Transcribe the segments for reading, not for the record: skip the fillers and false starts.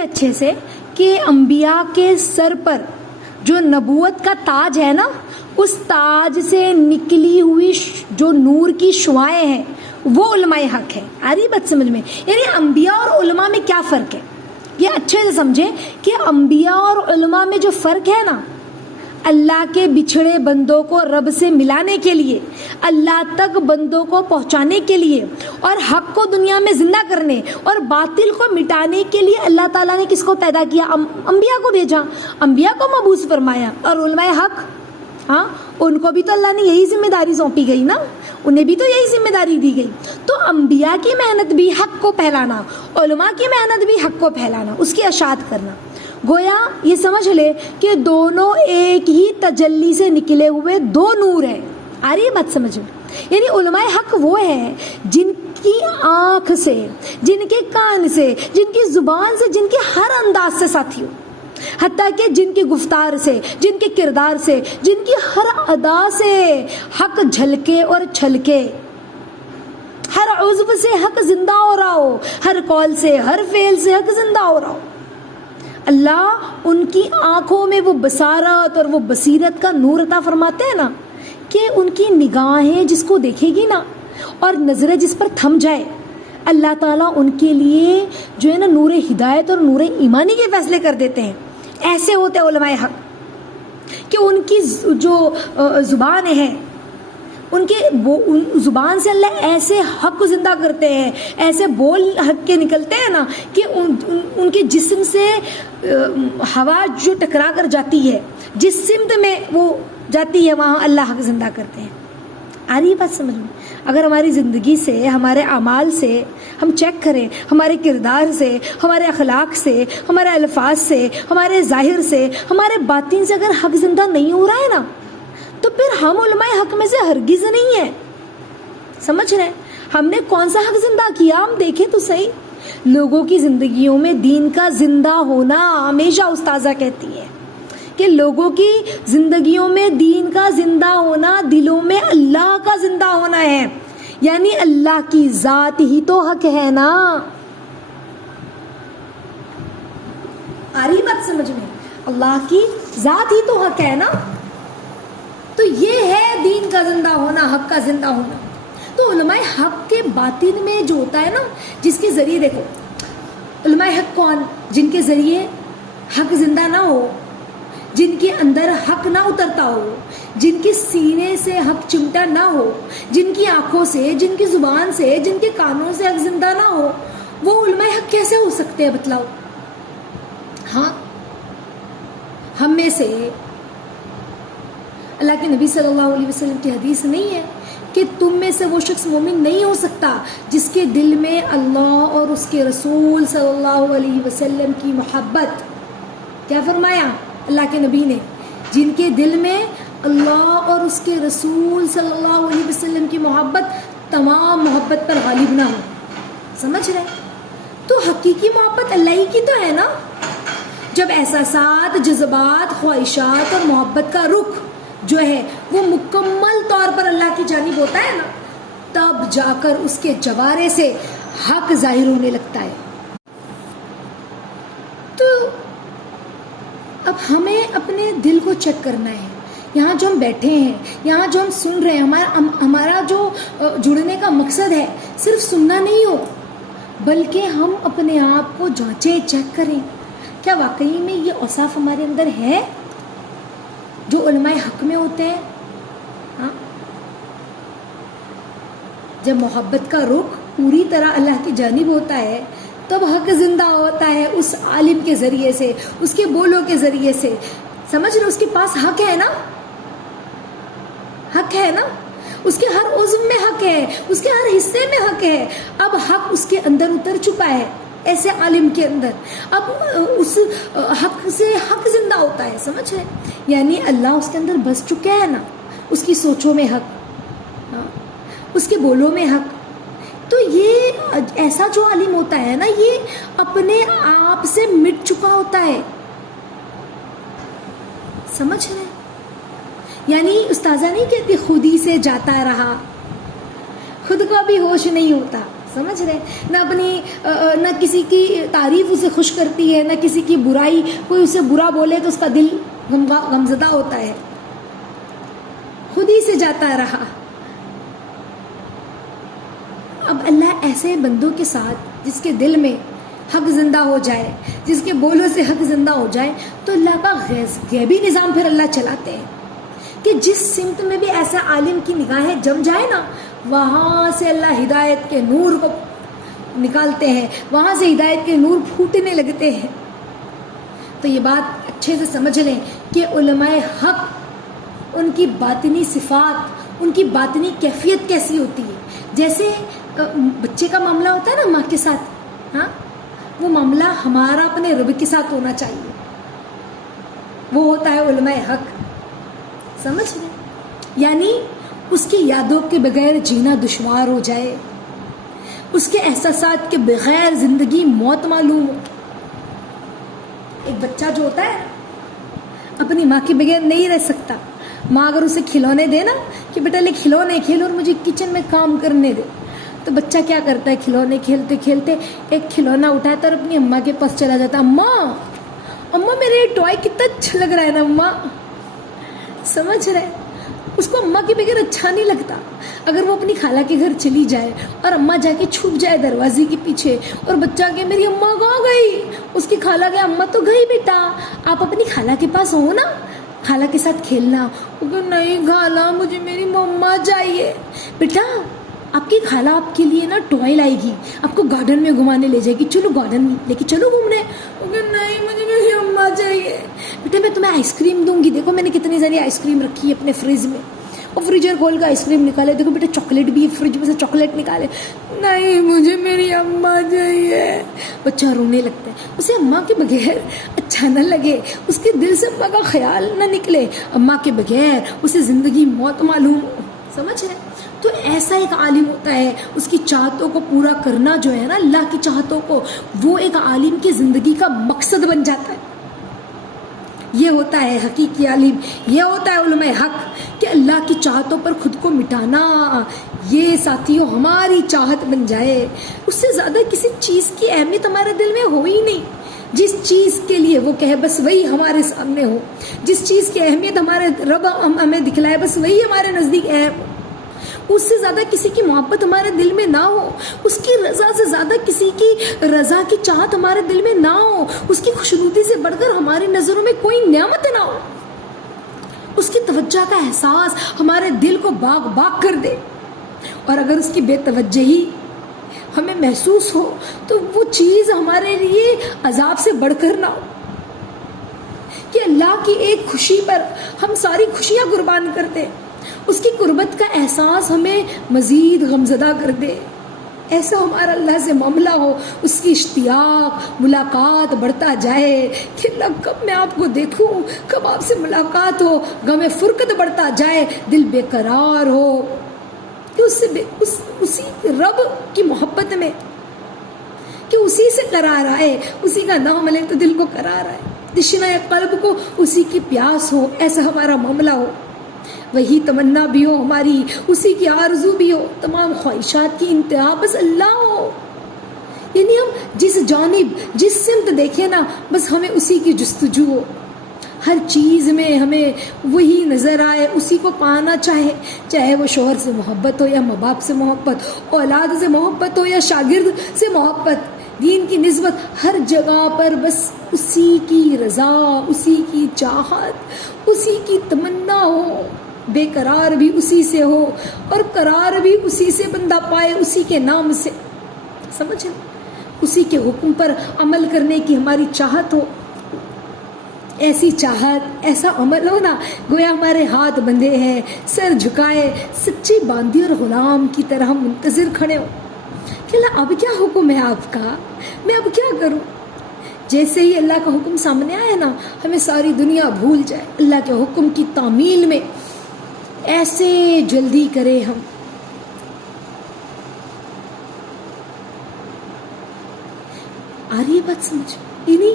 اچھے سے کہ انبیاء کے سر پر جو نبوت کا تاج ہے نا، اس تاج سے نکلی ہوئی جو نور کی شعاعیں ہیں وہ علماء حق ہے. آ رہی بات سمجھ میں؟ یعنی انبیاء اور علماء میں کیا فرق ہے یہ اچھے سے سمجھیں کہ انبیاء اور علماء میں جو فرق ہے نا، اللہ کے بچھڑے بندوں کو رب سے ملانے کے لیے، اللہ تک بندوں کو پہنچانے کے لیے، اور حق کو دنیا میں زندہ کرنے اور باطل کو مٹانے کے لیے اللہ تعالیٰ نے کس کو پیدا کیا؟ انبیاء کو بھیجا، انبیاء کو مبعوث فرمایا. اور علماء حق، ہاں ان کو بھی تو اللہ نے یہی ذمہ داری سونپی گئی نا، انہیں بھی تو یہی ذمہ داری دی گئی. تو انبیاء کی محنت بھی حق کو پھیلانا، علماء کی محنت بھی حق کو پھیلانا، اس کی اشاعت کرنا. گویا یہ سمجھ لے کہ دونوں ایک ہی تجلی سے نکلے ہوئے دو نور ہیں. آ رہی ہے بات سمجھ میں؟ یعنی علماء حق وہ ہیں جن کی آنکھ سے، جن کے کان سے، جن کی زبان سے، جن کے ہر انداز سے ساتھیوں، حتیٰ کہ جن کی گفتار سے، جن کے کردار سے، جن کی ہر ادا سے حق جھلکے اور چھلکے، ہر عضو سے حق زندہ ہو رہا ہو، ہر قول سے، ہر فعل سے حق زندہ ہو رہا ہو. اللہ ان کی آنکھوں میں وہ بصارت اور وہ بصیرت کا نور عطا فرماتے ہیں نا کہ ان کی نگاہیں جس کو دیکھے گی نا اور نظریں جس پر تھم جائے، اللہ تعالیٰ ان کے لیے جو ہے نا نور ہدایت اور نور ایمانی کے فیصلے کر دیتے ہیں. ایسے ہوتے ہیں علماء حق کہ ان کی جو زبان ہے، ان کے زبان سے اللہ ایسے حق کو زندہ کرتے ہیں، ایسے بول حق کے نکلتے ہیں نا کہ ان کے جسم سے ہوا جو ٹکرا کر جاتی ہے، جس سمت میں وہ جاتی ہے وہاں اللہ حق زندہ کرتے ہیں. آ رہی ہے بات سمجھ میں؟ اگر ہماری زندگی سے، ہمارے اعمال سے ہم چیک کریں، ہمارے کردار سے، ہمارے اخلاق سے، ہمارے الفاظ سے، ہمارے ظاہر سے، ہمارے باطن سے اگر حق زندہ نہیں ہو رہا ہے نا تو پھر ہم علماء حق میں سے ہرگز نہیں ہیں. سمجھ رہے ہیں؟ ہم نے کون سا حق زندہ کیا؟ ہم دیکھیں تو صحیح. لوگوں کی زندگیوں میں دین کا زندہ ہونا، ہمیشہ استاذہ کہتی ہے کہ لوگوں کی زندگیوں میں دین کا زندہ ہونا دلوں میں اللہ کا زندہ ہونا ہے. یعنی اللہ کی ذات ہی تو حق ہے نا. آ رہی بات سمجھ میں؟ اللہ کی ذات ہی تو حق ہے نا. تو یہ ہے دین کا زندہ ہونا، حق کا زندہ ہونا. تو علماء حق کے باطن میں جو ہوتا ہے نا، جس کے ذریعے، دیکھو علماء حق کون؟ جن کے ذریعے حق زندہ نہ ہو، جن کے اندر حق نہ اترتا ہو، جن کے سینے سے حق چمٹا نہ ہو، جن کی آنکھوں سے، جن کی زبان سے، جن کے کانوں سے حق زندہ نہ ہو، وہ علماء حق کیسے ہو سکتے ہیں بتلاؤ؟ ہاں، ہم میں سے اللہ کے نبی صلی اللہ علیہ وسلم کی حدیث نہیں ہے کہ تم میں سے وہ شخص مومن نہیں ہو سکتا جس کے دل میں اللہ اور اس کے رسول صلی اللہ علیہ وسلم کی محبت، کیا فرمایا اللہ کے نبی نے؟ جن کے دل میں اللہ اور اس کے رسول صلی اللہ علیہ وسلم کی محبت تمام محبت پر غالب نہ ہو. سمجھ رہے؟ تو حقیقی محبت اللہ ہی کی تو ہے نا. جب احساسات، جذبات، خواہشات اور محبت کا رخ جو ہے وہ مکمل طور پر اللہ کی جانب ہوتا ہے نا، تب جا کر اس کے جوارے سے حق ظاہر ہونے لگتا ہے. تو اب ہمیں اپنے دل کو چیک کرنا ہے. یہاں جو ہم بیٹھے ہیں، یہاں جو ہم سن رہے ہیں، ہمارا جو جڑنے کا مقصد ہے صرف سننا نہیں ہو، بلکہ ہم اپنے آپ کو جانچیں، چیک کریں کیا واقعی میں یہ اوصاف ہمارے اندر ہے جو علماء حق میں ہوتے ہیں. ہاں، جب محبت کا رخ پوری طرح اللہ کی جانب ہوتا ہے تب حق زندہ ہوتا ہے اس عالم کے ذریعے سے، اس کے بولوں کے ذریعے سے. سمجھ رہے؟ اس کے پاس حق ہے نا، حق ہے نا، اس کے ہر عضو میں حق ہے، اس کے ہر حصے میں حق ہے. اب حق اس کے اندر اتر چکا ہے ایسے عالم کے اندر. اب اس حق سے حق زندہ ہوتا ہے. سمجھ رہے؟ یعنی اللہ اس کے اندر بس چکا ہے نا، اس کی سوچوں میں حق، اس کے بولوں میں حق. تو یہ ایسا جو عالم ہوتا ہے نا، یہ اپنے آپ سے مٹ چکا ہوتا ہے. سمجھ رہے؟ یعنی استاذہ نہیں کہتی خود ہی سے جاتا رہا، خود کو بھی ہوش نہیں ہوتا. سمجھ رہے ہیں؟ نہ کسی کی تعریف اسے خوش کرتی ہے، نہ کسی کی برائی، کوئی اسے برا بولے تو اس کا دل غمزدہ ہوتا ہے، خود ہی سے جاتا رہا۔ اب اللہ ایسے بندوں کے ساتھ جس کے دل میں حق زندہ ہو جائے، جس کے بولوں سے حق زندہ ہو جائے، تو اللہ کا غیبی نظام پھر اللہ چلاتے ہیں کہ جس سمت میں بھی ایسا عالم کی نگاہیں جم جائے نا، وہاں سے اللہ ہدایت کے نور کو نکالتے ہیں، وہاں سے ہدایت کے نور پھوٹنے لگتے ہیں۔ تو یہ بات اچھے سے سمجھ لیں کہ علماء حق، ان کی باطنی صفات، ان کی باطنی کیفیت کیسی ہوتی ہے۔ جیسے بچے کا معاملہ ہوتا ہے نا ماں کے ساتھ، ہاں، وہ معاملہ ہمارا اپنے رب کے ساتھ ہونا چاہیے، وہ ہوتا ہے علماء حق۔ سمجھ رہے؟ یعنی اس کی یادوں کے بغیر جینا دشوار ہو جائے، اس کے احساسات کے بغیر زندگی موت معلوم ہو۔ ایک بچہ جو ہوتا ہے اپنی ماں کے بغیر نہیں رہ سکتا۔ ماں اگر اسے کھلونے دے نا کہ بیٹا لے کھلونے کھیل اور مجھے کچن میں کام کرنے دے، تو بچہ کیا کرتا ہے، کھلونے کھیلتے کھیلتے ایک کھلونا اٹھاتا ہے اور اپنی اماں کے پاس چلا جاتا ہے، اماں میرے ٹوائے کتنا اچھا لگ رہا ہے نا اماں۔ سمجھ رہے؟ اس کو اماں کے بغیر اچھا نہیں لگتا۔ اگر وہ اپنی خالہ کے گھر چلی جائے اور اماں جا کے چھپ جائے دروازے کے پیچھے اور بچہ کہ میری اماں کہاں گئی، اس کی خالہ کہ اماں تو گئی بیٹا، آپ اپنی خالہ کے پاس ہو نا، خالہ کے ساتھ کھیلنا۔ نہیں خالہ مجھے میری مما چاہیے۔ بیٹا آپ کی خالہ آپ کے لیے نا ٹوائے لائے گی، آپ کو گارڈن میں گھمانے لے جائے گی، چلو گارڈن میں لے کے چلو گھومنے۔ نہیں مجھے میری اماں چاہیے۔ بیٹا میں تمہیں آئس کریم دوں گی، دیکھو میں نے کتنی ساری آئس کریم رکھی ہے اپنے فریج میں، اور فریجر کھول کے آئس کریم نکالے، دیکھو بیٹا چاکلیٹ بھی ہے، فریج میں سے چاکلیٹ نکالے۔ نہیں مجھے میری اماں چاہیے۔ بچہ رونے لگتا ہے، اسے اماں کے بغیر اچھا نہ لگے، اس کے دل سے اماں کا خیال نہ نکلے، اماں کے بغیر اسے زندگی موت معلوم ہو۔ سمجھ رہے؟ تو ایسا ایک عالم ہوتا ہے، اس کی چاہتوں کو پورا کرنا جو ہے نا، اللہ کی چاہتوں کو، وہ ایک عالم کی زندگی کا مقصد بن جاتا ہے۔ یہ ہوتا ہے حقیقی عالم، یہ ہوتا ہے علماء حق کہ اللہ کی چاہتوں پر خود کو مٹانا، یہ ساتھیوں ہماری چاہت بن جائے۔ اس سے زیادہ کسی چیز کی اہمیت ہمارے دل میں ہو ہی نہیں۔ جس چیز کے لیے وہ کہے بس وہی ہمارے سامنے ہو، جس چیز کی اہمیت ہمارے رب ہمیں دکھلائے بس وہی ہمارے نزدیک اہم ہو، اس سے زیادہ کسی کی محبت ہمارے دل میں نہ ہو، اس کی رضا سے زیادہ کسی کی رضا کی چاہت ہمارے دل میں نہ ہو، اس کی خوشنودی سے بڑھ کر ہماری نظروں میں کوئی نعمت نہ ہو، اس کی توجہ کا احساس ہمارے دل کو باغ باغ کر دے، اور اگر اس کی بے توجہی ہمیں محسوس ہو تو وہ چیز ہمارے لیے عذاب سے بڑھ کر نہ ہو، کہ اللہ کی ایک خوشی پر ہم ساری خوشیاں قربان کر دیں، اس کی قربت کا احساس ہمیں مزید غمزدہ کر دے۔ ایسا ہمارا اللہ سے معاملہ ہو، اس کی اشتیاق ملاقات بڑھتا جائے کہ اللہ کب میں آپ کو دیکھوں، کب آپ سے ملاقات ہو، غم فرقت بڑھتا جائے، دل بے قرار ہو کہ اسی رب کی محبت میں، کہ اسی سے قرار آئے، اسی کا نام لے تو دل کو قرار آئے، تشنہ قلب کو اسی کی پیاس ہو، ایسا ہمارا معاملہ ہو، وہی تمنا بھی ہو ہماری، اسی کی آرزو بھی ہو، تمام خواہشات کی انتہا بس اللہ ہو، یعنی ہم جس جانب جس سمت دیکھیں نا بس ہمیں اسی کی جستجو ہو، ہر چیز میں ہمیں وہی نظر آئے، اسی کو پانا چاہے وہ شوہر سے محبت ہو یا ماں باپ سے محبت، اولاد سے محبت ہو یا شاگرد سے محبت، دین کی نسبت، ہر جگہ پر بس اسی کی رضا، اسی کی چاہت، اسی کی تمنا ہو، بے قرار بھی اسی سے ہو اور قرار بھی اسی سے بندہ پائے، اسی کے نام سے، سمجھ اسی کے حکم پر عمل کرنے کی ہماری چاہت ہو، ایسی چاہت ایسا عمل ہو نا گویا ہمارے ہاتھ بندھے ہیں، سر جھکائے سچی باندی اور غلام کی طرح منتظر کھڑے ہو کہ اللہ اب کیا حکم ہے آپ کا، میں اب کیا کروں۔ جیسے ہی اللہ کا حکم سامنے آئے نا ہمیں ساری دنیا بھول جائے، اللہ کے حکم کی تعمیل میں ایسے جلدی کرے ہم۔ آ رہی ہے بات سمجھ؟ یعنی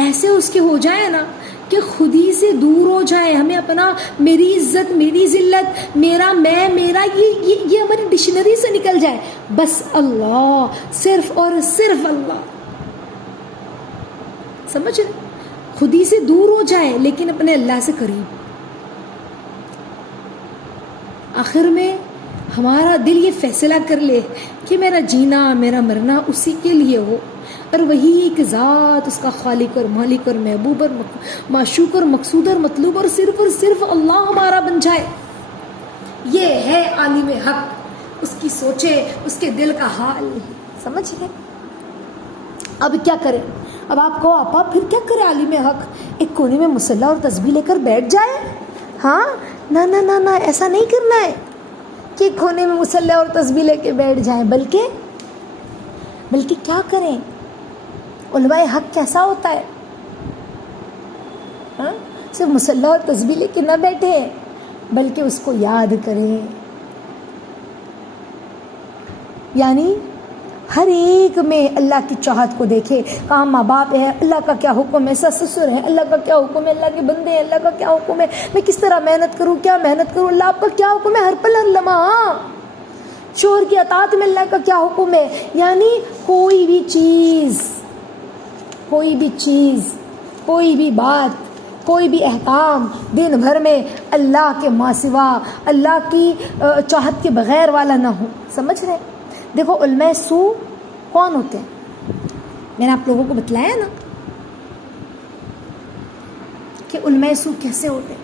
ایسے اس کے ہو جائے نا کہ خود ہی سے دور ہو جائیں. ہمیں اپنا میری عزت، میری ذلت، میرا میں، میرا یہ ہماری ڈکشنری سے نکل جائے. بس اللہ، صرف اور صرف اللہ. سمجھ رہے؟ خود ہی سے دور ہو جائیں لیکن اپنے اللہ سے قریب. آخر میں ہمارا دل یہ فیصلہ کر لے کہ میرا جینا، میرا مرنا اسی کے لیے ہو، اور وہی ایک ذات، اس کا خالق اور مالک اور محبوب اور معشوق اور مقصود اور مطلوب اور صرف اللہ ہمارا بن جائے. یہ ہے عالم حق، اس کی سوچے، اس کے دل کا حال. سمجھ گئے؟ اب کیا کریں؟ اب آپ کہو آپا پھر کیا کرے عالم حق؟ ایک کونے میں مصلی اور تسبیح لے کر بیٹھ جائے؟ ہاں، نہ ایسا نہیں کرنا ہے کہ کونے میں مصلی اور تسبیح لے کے بیٹھ جائیں، بلکہ کیا کریں؟ علماء حق کیسا ہوتا ہے؟ ہاں، صرف مصلی اور تسبیح لے کے نہ بیٹھے بلکہ اس کو یاد کریں. یعنی ہر ایک میں اللہ کی چاہت کو دیکھے. کہاں ماں باپ ہے، اللہ کا کیا حکم ہے، سس سسر ہے، اللہ کا کیا حکم ہے، اللہ کے بندے ہیں، اللہ کا کیا حکم ہے، میں کس طرح محنت کروں، کیا محنت کروں، اللہ آپ کا کیا حکم ہے ہر پل ہر لمحہ. شوہر کی اطاعت میں اللہ کا کیا حکم ہے. یعنی کوئی بھی چیز، کوئی بھی بات، کوئی بھی احکام دن بھر میں اللہ کے ماں سوا، اللہ کی چاہت کے بغیر والا نہ ہو. سمجھ رہے؟ دیکھو علماء سو کون ہوتے ہیں؟ میں نے آپ لوگوں کو بتلایا نا کہ علماء سو کیسے ہوتے ہیں.